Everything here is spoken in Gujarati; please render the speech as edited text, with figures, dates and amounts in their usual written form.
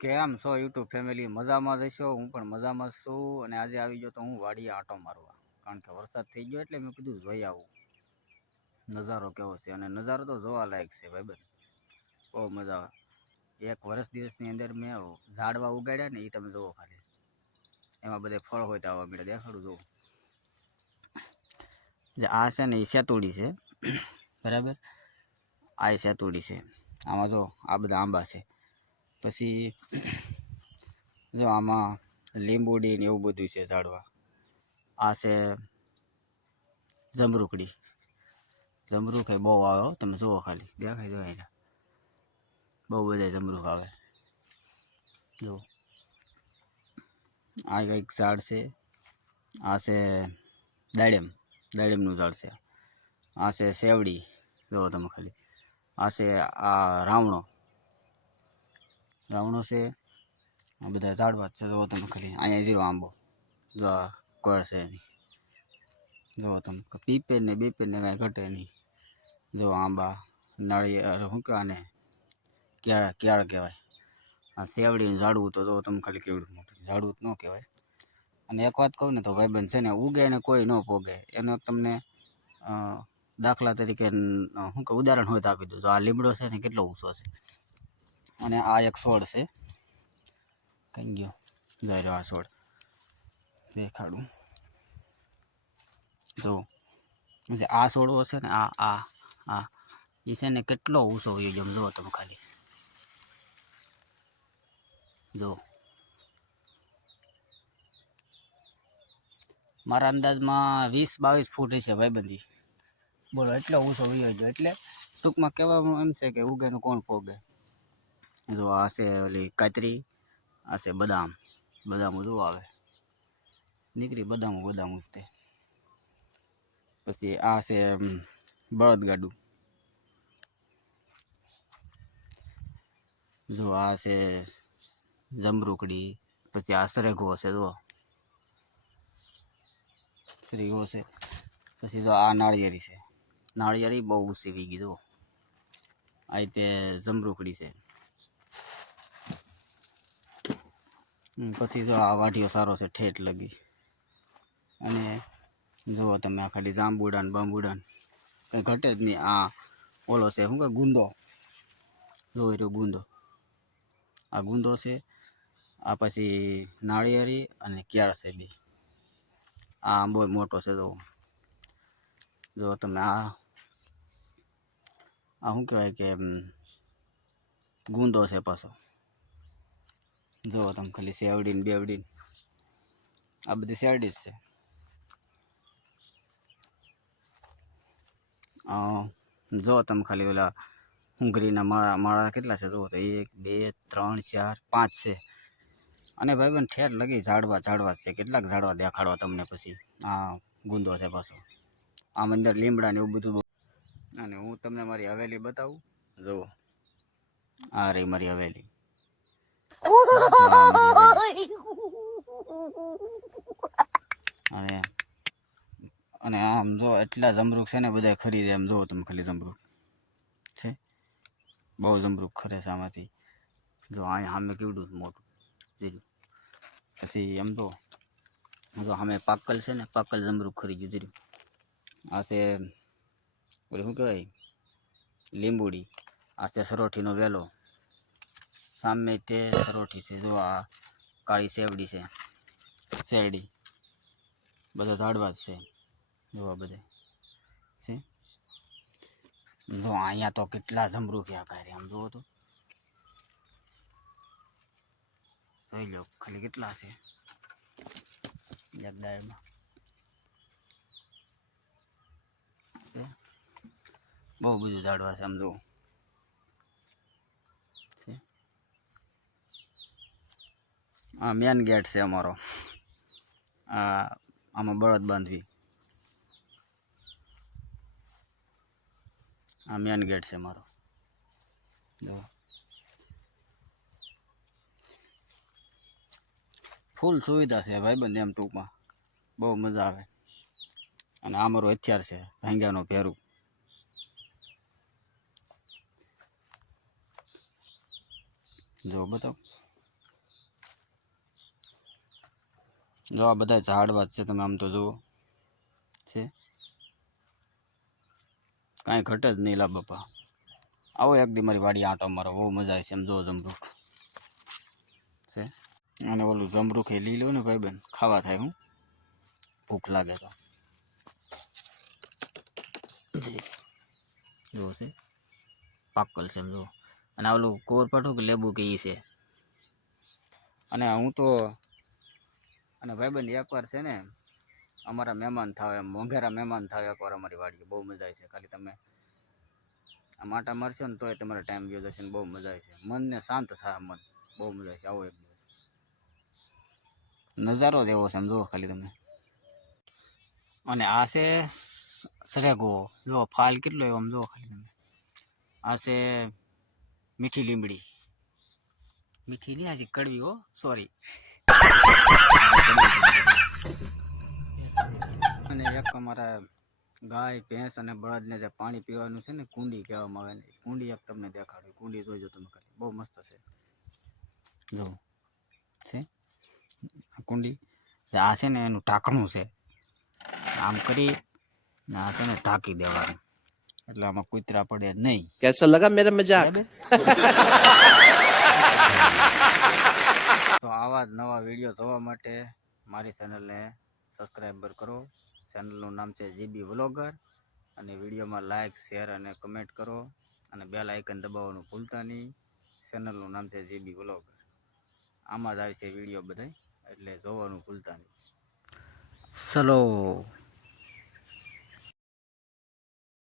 કેમ છો યુટ્યુબ ફેમિલી? મજામાં જશો? હું પણ મજામાં છું. અને આજે આવી ગયો તો હું વાડીએ આંટો મારવા, કારણ કે વરસાદ થઈ ગયો એટલે મેં કીધું જોઈ આવું નજારો કેવો છે. અને નજારો તો જોવા લાયક છે ભાઈબંધ, બહુ મજા આવે. એક વર્ષ દિવસની અંદર મેં ઝાડવા ઉગાડ્યા ને એ તમે જુઓ ખાલી, એમાં બધે ફળ હોય તો આવવા મળે. દેખાડું જુઓ, જે આ છે ને એ સેતુડી છે બરાબર. આ સેતુડી છે. આમાં જો આ બધા આંબા છે. પછી જો આમાં લીંબુડી ને એવું બધું છે ઝાડવા. આ છે જમરૂકડી. જમરૂખ એ બહુ આવે, તમે જુઓ ખાલી, દેખાય જો એને બહુ બધા જમરૂખ આવે. જો આ કંઈક ઝાડ છે. આ છે દાડમનું ઝાડ છે. આ છે શેવડી, જુઓ તમે ખાલી. આ છે આ રાવણો છે. આ બધા ઝાડવા જ છે, જુઓ તમે ખાલી. અહીંયા જીરો આંબો, જો આ કોળ છે એની, જુઓ તમે. પીપે ને કાંઈ ઘટે નહીં. જો આંબા, નાળિયેર, શું કહેવાય ને, કેળ કહેવાય. આ શેવડીનું ઝાડવું તો જો તમે ખાલી કેવડું મોટું ઝાડવું ન કહેવાય. અને એક વાત કહું ને તો ભાઈબંધ છે ને, ઉગે ને કોઈ ન પોગે એનો તમને દાખલા તરીકે શું કે ઉદાહરણ હોય તો આપી દઉં. તો આ લીમડો છે ને કેટલો ઊંચો છે. અને આ એક છોડ છે, કઈ ગયો જઈ રહ્યો આ છોડ, દેખાડું જો. આ છોડવો છે ને, આ એ છે ને કેટલો ઊંચો હોય જેમ જુઓ તમે ખાલી. જો મારા અંદાજમાં 20-22 ફૂટ હશે ભાઈબંધી, બોલો. એટલો ઊંચો વયો ગયો. એટલે ટૂંકમાં કહેવામાં એમ છે કે ઉગેનું કોણ પોગે. જો આ છે ઓલી કાતરી, આ છે બદામ જો આવે નીકળી, બદામ ઉગતે. પછી આ છે બળદગાડું, જો આ છે જમરૂકડી. પછી આ સરેગો છે, જો સરેગો છે. પછી જો આ નાળિયેરી છે. નાળિયેરી બહુ ઊંચી વી ગઈ, જુઓ. આ રીતે જમરૂકડી છે. પછી જો આ વાઢિયો સારો છે ઠેઠ લગી. અને જુઓ તમે આ ખાલી જાંબુડાન બાંબુડાન કંઈ ઘટે જ નહીં. આ ઓલો છે શું કે ગુંદો, જોઈ રહ્યો ગુંદો. આ ગુંદો છે. આ પછી નાળિયેરી અને કેળ છે બી. આ આંબો મોટો છે, જો તમે. આ શું કહેવાય કે ગુંદો છે પાછો, જુઓ તમે ખાલી. શેવડીને બેવડીને આ બધી શેરડી જ છે. જો તમે ખાલી ઓલા હુંગરીના માળા કેટલા છે જુઓ તો. 1 2 3 4 5 છે. અને ભાઈબંધ ઠેર લગી ઝાડવા જ છે. કેટલાક ઝાડવા દેખાડવા તમને પછી. આ ગુંદો છે પાછો. આમ અંદર લીમડા ને એવું બધું. અને હું તમને મારી હવેલી બતાવું, જુઓ. આ રહી મારી હવેલી. અને આમ જો એટલા જમરૂખ છે ને, બધા ખરીદે. એમ જુઓ તમે ખાલી, જમરૂખ છે, બહુ જમરૂખ ખરે છે આમાંથી. જો અહીંયા સામે કેવડું મોટું. પછી એમ તો જો સામે પાકલ છે ને, પાકલ જમરૂખ ખરી ગયું. આ છે ઓલું શું કહેવાય, લીંબુડી. આ છે સરોઠીનો વેલો. સામે તે સરોઠી છે. જો આ કાળી શેરડી બધા ઝાડવા જ છે, જોવા બધે છે. જો અહીંયા તો કેટલા જમરૂખ કરે, આમ જુઓ તો. જોઈ લો ખાલી કેટલા છે એક ડાળમાં. બહુ બધું ઝાડવા છે, આમ જુઓ. આ મેન ગેટ છે અમારો. આમાં બળદ બાંધવી. આ મેન ગેટ છે મારો, જો. ફૂલ સુવિધા છે ભાઈબંધ, એમ ટૂંકમાં બહુ મજા આવે. અને આ મારું હથિયાર છે, ભાંગ્યાનો ભેરું. જો બતાવ. જો આ બધા ઝાડવા જ છે, તમે આમ તો જુઓ છે, કાંઈ ઘટે જ નહીં લા બાપા. આવો એક દી મારી વાડી આંટો મારો, બહુ મજા આવે છે. એમ જો જમરૂખ છે, અને ઓલું જમરૂખ એ લઈ લો ને ભાઈબંધ, ખાવા થાય. હું ભૂખ લાગે તો જો છે પાકલ છે, એમ જો. અને ઓલું કોરપાઠું કે લેબુ કે ઈ છે. અને હું તો અને ભાઈબંધ એકવાર છે ને અમારા મહેમાન થાવ, એમ મોંઘેરા મહેમાન થાવ એકવાર અમારી વાડીએ, બહુ મજા આવે છે. ખાલી તમે આ માટા મારશો ને તોય તમારો ટાઈમ ગયો જશે ને બહુ મજા આવે છે. મનને શાંત થાય, મન બહુ મજા આવે છે. આવો એક દિવસ નજારો જ એવો છે, એમ જુઓ ખાલી તમે. અને આ છે સરેગો, જો ફાલ કેટલો એવો આમ જુઓ ખાલી તમે. આ છે મીઠી લીમડી, મીઠી નહીં હજી કડવી, હો સોરી. અને એક અમારા ગાય ભેંસ અને બળદને જે પાણી પીવાનું છે ને, કુંડી કહેવામાં આવે ને, કુંડી એક તમને દેખાડું. કુંડી જોઈજો તમે ખાલી, બહુ મસ્ત છે. જો છે કુંડી, આ છે ને એનું ઢાંકણું છે, આમ કરી ને આ છે ને ઢાંકી દેવાનું, એટલે આમાં કૂતરા પડે નહીં. कैसा लगा मेरा मजाक? તો આવા જ નવા વિડીયો જોવા માટે મારી ચેનલને સબસ્ક્રાઈબર કરો. ચેનલનું નામ છે જીબી વ્લોગર. અને વિડીયોમાં લાઇક, શેર અને કમેન્ટ કરો. અને બેલ આઇકન દબાવવાનું ભૂલતા નહીં. ચેનલનું નામ છે જીબી વ્લોગર. આમાં જ આવે છે વિડીયો બધા, એટલે જોવાનું ભૂલતા નહીં. ચલો.